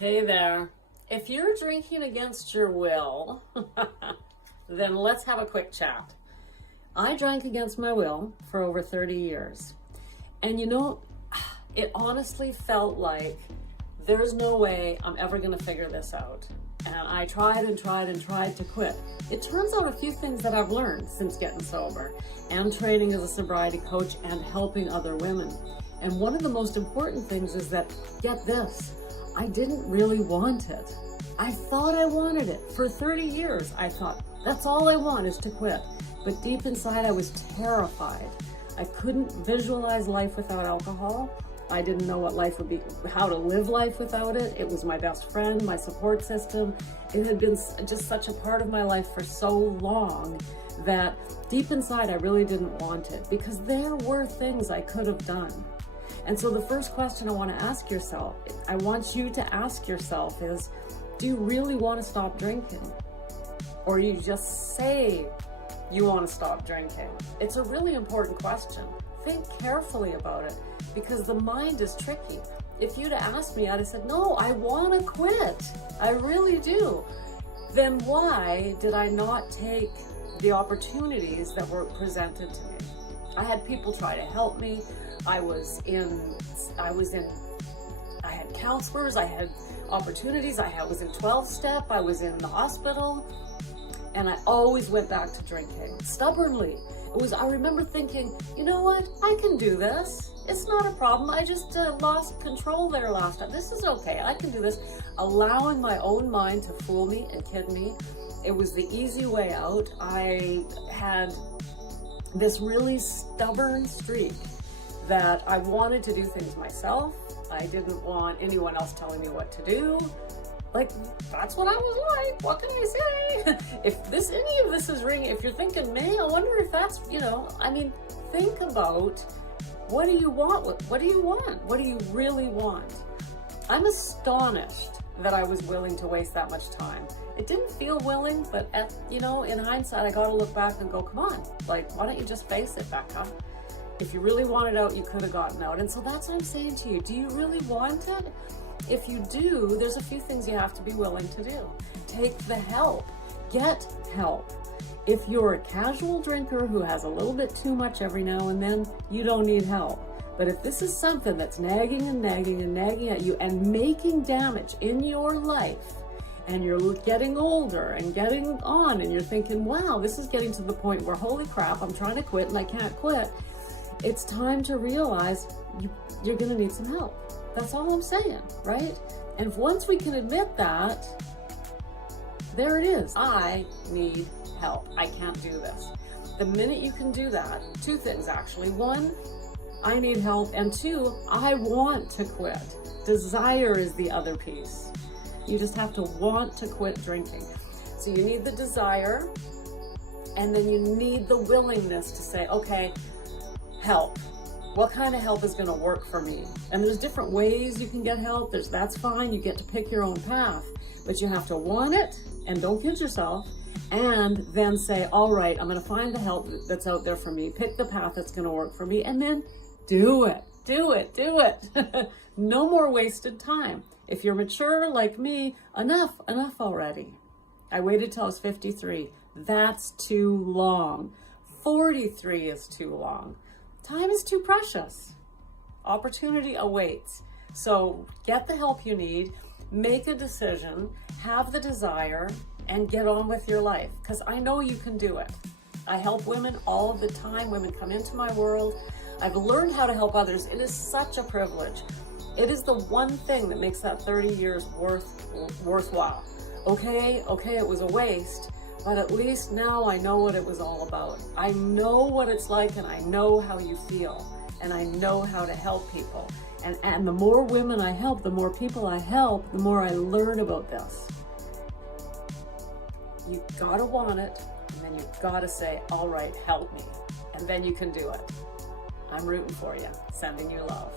Hey there. If you're drinking against your will, then let's have a quick chat. I drank against my will for over 30 years. And it honestly felt like there's no way I'm ever going to figure this out. And I tried and tried and tried to quit. It turns out a few things that I've learned since getting sober and training as a sobriety coach and helping other women. And one of the most important things is that, get this, I didn't really want it. I thought I wanted it. For 30 years, I thought, that's all I want is to quit. But deep inside, I was terrified. I couldn't visualize life without alcohol. I didn't know what life would be, how to live life without it. It was my best friend, my support system. It had been just such a part of my life for so long that deep inside, I really didn't want it because there were things I could have done. And so the first question I want to ask yourself, I want you to ask yourself is, do you really want to stop drinking? Or you just say you want to stop drinking? It's a really important question. Think carefully about it because the mind is tricky. If you'd asked me, I'd have said, no, I want to quit. I really do. Then why did I not take the opportunities that were presented to me? I had people try to help me. I had counselors, I had opportunities, was in 12-step, I was in the hospital, and I always went back to drinking, stubbornly. I remember thinking, you know what, I can do this. It's not a problem. I just lost control there last time. This is okay, I can do this. Allowing my own mind to fool me and kid me. It was the easy way out. I had this really stubborn streak that I wanted to do things myself. I didn't want anyone else telling me what to do. Like, that's what I was like. What can I say? If any of this is ringing, if you're thinking, me, I wonder if that's, think about, what do you want? What do you want? What do you really want? I'm astonished that I was willing to waste that much time. It didn't feel willing, but in hindsight, I got to look back and go, come on, why don't you just face it, Becca? If you really wanted out, you could have gotten out. And so that's what I'm saying to you. Do you really want it? If you do, there's a few things you have to be willing to do. Take the help. Get help. If you're a casual drinker who has a little bit too much every now and then, you don't need help. But if this is something that's nagging and nagging and nagging at you and making damage in your life, and you're getting older and getting on, and you're thinking, wow, this is getting to the point where, holy crap, I'm trying to quit and I can't quit. It's time to realize you're going to need some help. That's all I'm saying, right? And once we can admit that, there it is. I need help. I can't do this. The minute you can do that, two things actually. One, I need help. And two, I want to quit. Desire is the other piece. You just have to want to quit drinking. So you need the desire, and then you need the willingness to say, okay, help. What kind of help is going to work for me? And there's different ways you can get help. That's fine. You get to pick your own path, but you have to want it, and don't kid yourself, and then say, all right, I'm going to find the help that's out there for me. Pick the path that's going to work for me, and then do it. Do it. Do it. No more wasted time. If you're mature like me, enough already. I waited till I was 53. That's too long. 43 is too long. Time is too precious. Opportunity awaits. So get the help you need, make a decision, have the desire, and get on with your life. Because I know you can do it. I help women all of the time. Women come into my world. I've learned how to help others. It is such a privilege. It is the one thing that makes that 30 years worthwhile. Okay, it was a waste. But at least now I know what it was all about. I know what it's like, and I know how you feel, and I know how to help people. And the more women I help, the more people I help, the more I learn about this. You gotta want it, and then you gotta say, all right, help me. And then you can do it. I'm rooting for you, sending you love.